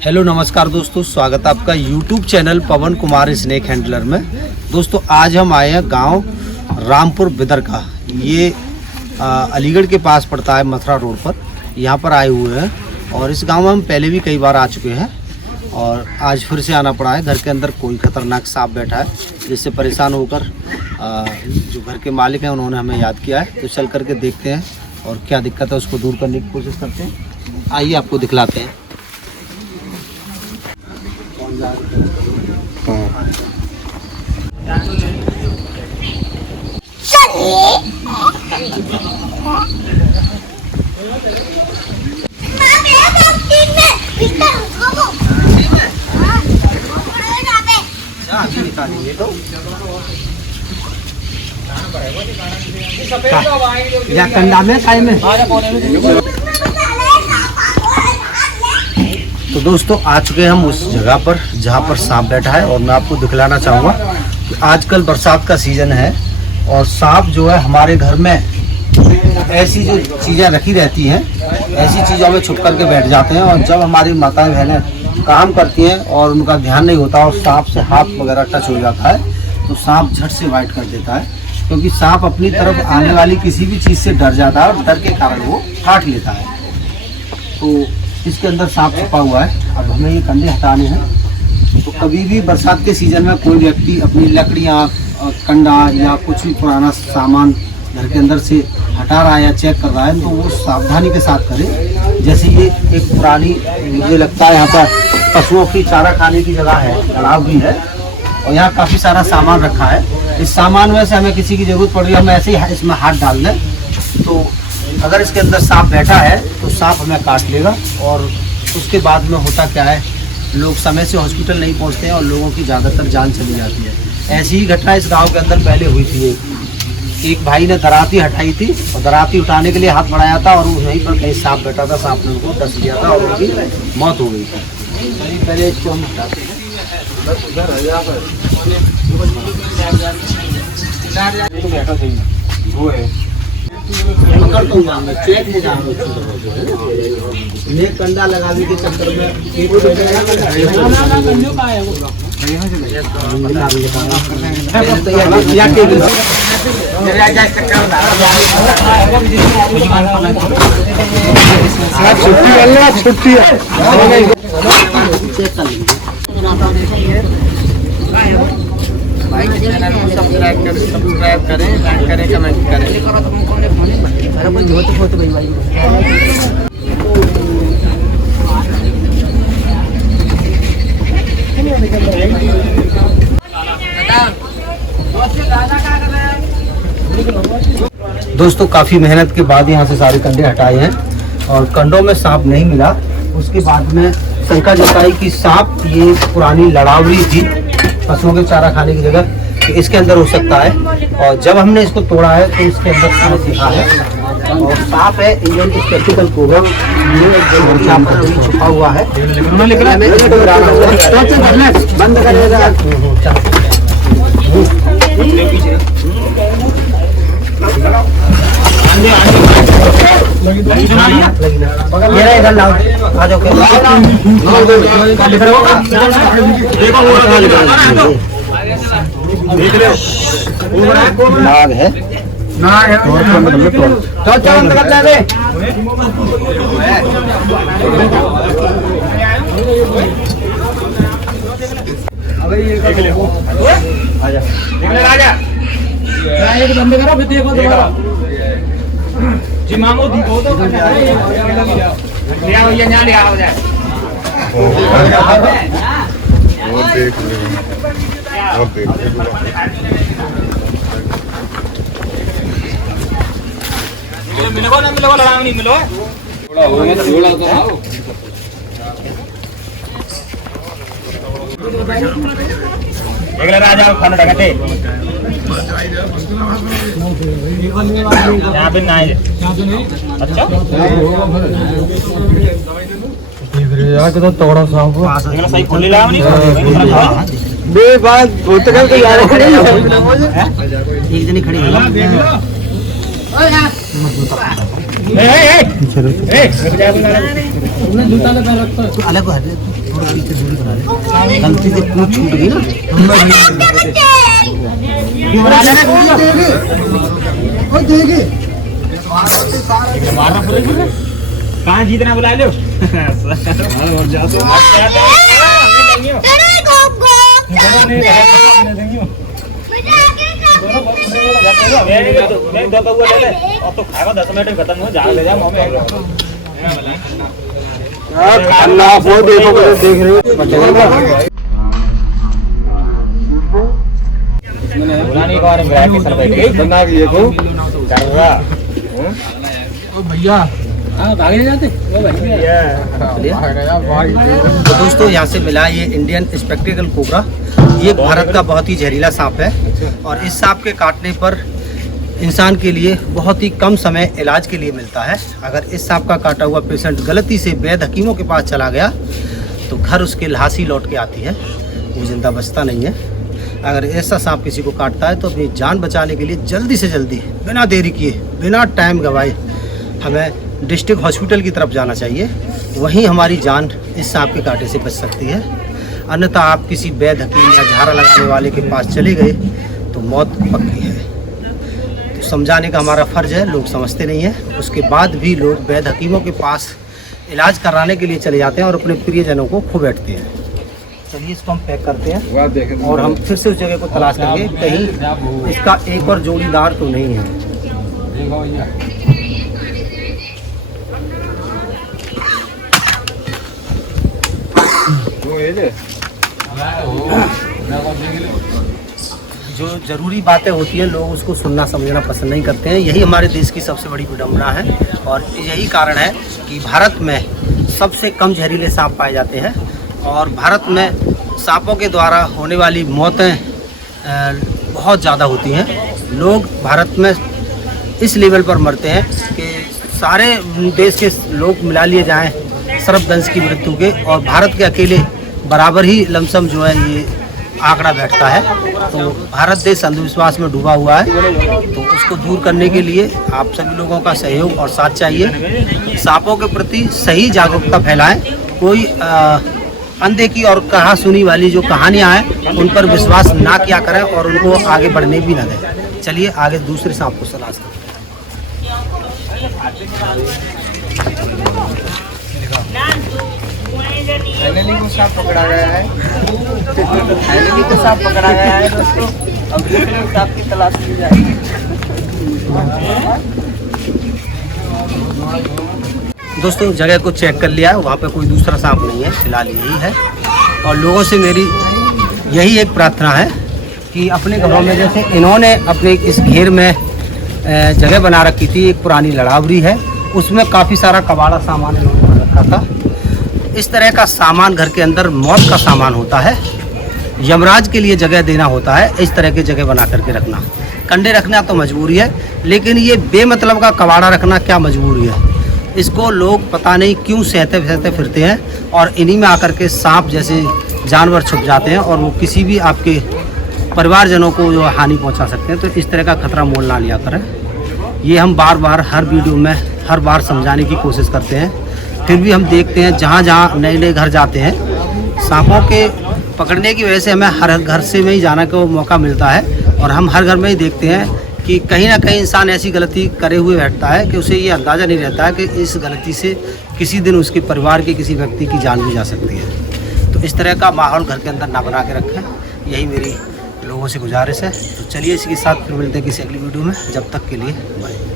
Hello नमस्कार दोस्तों, स्वागत है आपका यूट्यूब चैनल पवन कुमार स्नेक हैंडलर में। दोस्तों आज हम आए हैं गांव रामपुर बिदर का। ये अलीगढ़ के पास पड़ता है, मथुरा रोड पर। यहाँ पर आए हुए हैं और इस गांव में हम पहले भी कई बार आ चुके हैं और आज फिर से आना पड़ा है। घर के अंदर कोई खतरनाक सांप बैठा है, जिससे परेशान होकर जो घर के मालिक हैं उन्होंने हमें याद किया है। तो चल करके देखते हैं और क्या दिक्कत है उसको दूर करने की कोशिश करते हैं। आइए आपको दिखलाते हैं। या कंडा में काय में। तो दोस्तों आ चुके हैं हम उस जगह पर जहाँ पर सांप बैठा है और मैं आपको दिखलाना चाहूँगा कि आजकल बरसात का सीज़न है और सांप जो है हमारे घर में ऐसी जो चीज़ें रखी रहती हैं, ऐसी चीज़ों में छुप करके बैठ जाते हैं। और जब हमारी माताएं बहनें काम करती हैं और उनका ध्यान नहीं होता और सांप से हाथ वगैरह टच हो जाता है तो सांप झट से बाइट कर देता है, क्योंकि सांप अपनी तरफ आने वाली किसी भी चीज़ से डर जाता है और डर के कारण वो काट लेता है। तो इसके अंदर सांप छुपा हुआ है। अब हमें ये कंडे हटाने हैं। तो कभी भी बरसात के सीज़न में कोई व्यक्ति अपनी लकड़ियाँ, कंडा या कुछ भी पुराना सामान घर के अंदर से हटा रहा है या चेक कर रहा है तो वो सावधानी के साथ करे। जैसे ये एक पुरानी, मुझे लगता है यहाँ पर पशुओं की चारा खाने की जगह है, तालाब भी है और यहाँ काफ़ी सारा सामान रखा है। इस सामान में से हमें किसी की ज़रूरत पड़ रही है, हम ऐसे ही इसमें हाथ डाल दें तो अगर इसके अंदर सांप बैठा है तो सांप हमें काट लेगा। और उसके बाद में होता क्या है, लोग समय से हॉस्पिटल नहीं पहुंचते हैं और लोगों की ज़्यादातर जान चली जाती है। ऐसी ही घटना इस गांव के अंदर पहले हुई थी। एक भाई ने दराती हटाई थी और दराती उठाने के लिए हाथ बढ़ाया था और वहीं पर कहीं सांप बैठा था। सांप ने उनको डस लिया था और उनकी मौत हो गई थी। पहले इसको हम हटाते हैं। कंडा लगाने के चक्कर में छुट्टी भाई चैनल को सब्सक्राइब करें, लाइक करें, कमेंट करें। दोस्तों काफ़ी मेहनत के बाद यहाँ से सारे कंडे हटाए हैं और कंडों में सांप नहीं मिला। उसके बाद में शंका जताई कि सांप ये पुरानी लड़ावरी थी पशुओं के चारा खाने की जगह, कि इसके अंदर हो सकता है। और जब हमने इसको तोड़ा है तो इसके अंदर सांप दिखा है और सांप है इंडियन स्पेक्टिकल कोबरा छुपा हुआ है। बंद करेगा इधर लाओ, आ जाओ। नाग है, नाग है। एक बंद करो फिर देखो दोबारा जी। मामो दिखो तो ले आओ, ये ना ले आओ जाए और देख मिलो ना मिलो, लड़ाओ नहीं मिलो थोड़ा हो गया थोड़ा तो आओ। एक राजा खाना लगाते यहाँ पे ना है। अच्छा यार कितना तगड़ा सांप है। सही खोल लिया नहीं बे बात होते कर तो यार खड़े एक जनी खड़ी है। ओए यार ए ए ए जूता का पैर रखो अलग हट गलती से पूछ छूट गई ना। कहाँ जीतना बुला लो। तो खाएगा 10 मिनट में खत्म हो जा ले जा वो देखो देख रहे हो बुलाने का वैरायटी सर बैठ गई बंदा की देखो भैया आगे जाते तो दोस्तों यहाँ से मिला ये इंडियन स्पेक्टिकल कोबरा। ये भारत का बहुत ही जहरीला सांप है और इस सांप के काटने पर इंसान के लिए बहुत ही कम समय इलाज के लिए मिलता है। अगर इस सांप का काटा हुआ पेशेंट गलती से वैद्य हकीमों के पास चला गया तो घर उसके लाश ही लौट के आती है, वो जिंदा बचता नहीं है। अगर ऐसा सांप किसी को काटता है तो अपनी जान बचाने के लिए जल्दी से जल्दी बिना देरी किए बिना टाइम गवाए हमें डिस्ट्रिक्ट हॉस्पिटल की तरफ जाना चाहिए। वहीं हमारी जान इस सांप के कांटे से बच सकती है। अन्यथा आप किसी वैद्य हकीम या झाड़ा लगाने वाले के पास चले गए तो मौत पक्की है। तो समझाने का हमारा फ़र्ज़ है, लोग समझते नहीं हैं। उसके बाद भी लोग वैद्य हकीमों के पास इलाज कराने के लिए चले जाते हैं और अपने प्रियजनों को खो बैठते हैं। चलिए इसको हम पैक करते हैं और हम फिर से उस जगह को तलाश करेंगे कहीं इसका एक और जोड़ीदार तो नहीं है। जो ज़रूरी बातें होती हैं लोग उसको सुनना समझना पसंद नहीं करते हैं। यही हमारे देश की सबसे बड़ी विडंबना है और यही कारण है कि भारत में सबसे कम जहरीले सांप पाए जाते हैं और भारत में सांपों के द्वारा होने वाली मौतें बहुत ज़्यादा होती हैं। लोग भारत में इस लेवल पर मरते हैं कि सारे देश के लोग मिला लिए जाएं सरफदंश की मृत्यु के और भारत के अकेले बराबर ही लमसम जो है ये आंकड़ा बैठता है। तो भारत देश अंधविश्वास में डूबा हुआ है, तो उसको दूर करने के लिए आप सभी लोगों का सहयोग और साथ चाहिए। सांपों के प्रति सही जागरूकता फैलाएं। कोई अंधे की और कहा सुनी वाली जो कहानियां हैं उन पर विश्वास ना किया करें और उनको आगे बढ़ने भी ना दें। चलिए आगे दूसरे सांप को तलाश करते हैं। फाइनली को सांप पकड़ा गया है। फाइनली को सांप पकड़ा गया है दोस्तों। अब दूसरे सांप की तलाश की जाएगी। दोस्तों जगह को चेक कर लिया है, वहाँ पे कोई दूसरा सांप नहीं है, फिलहाल यही है। और लोगों से मेरी यही एक प्रार्थना है कि अपने घरों में जैसे इन्होंने अपने इस घेर में जगह बना रखी थी, एक पुरानी लड़ावरी है, उसमें काफ़ी सारा कबाड़ा सामान इन्होंने रखा था। इस तरह का सामान घर के अंदर मौत का सामान होता है। यमराज के लिए जगह देना होता है, इस तरह की जगह बना करके रखना। कंडे रखना तो मजबूरी है, लेकिन ये बेमतलब का कबाड़ा रखना क्या मजबूरी है? इसको लोग पता नहीं क्यों सहते सहते फिरते हैं और इन्हीं में आकर के सांप जैसे जानवर छुप जाते हैं और वो किसी भी आपके परिवारजनों को जो हानि पहुंचा सकते हैं। तो इस तरह का खतरा मोल ना लिया करें। ये हम बार बार हर वीडियो में हर बार समझाने की कोशिश करते हैं, फिर भी हम देखते हैं जहाँ जहाँ नए नए घर जाते हैं सांपों के पकड़ने की वजह से हमें हर घर से में ही जाना का मौका मिलता है और हम हर घर में ही देखते हैं कि कहीं ना कहीं इंसान ऐसी गलती करे हुए बैठता है कि उसे ये अंदाज़ा नहीं रहता है कि इस गलती से किसी दिन उसके परिवार के किसी व्यक्ति की जान भी जा सकती है। तो इस तरह का माहौल घर के अंदर ना बना के रखें, यही मेरी लोगों से गुजारिश है। तो चलिए इसके साथ फिर मिलते हैं किसी अगली वीडियो में। जब तक के लिए बाय।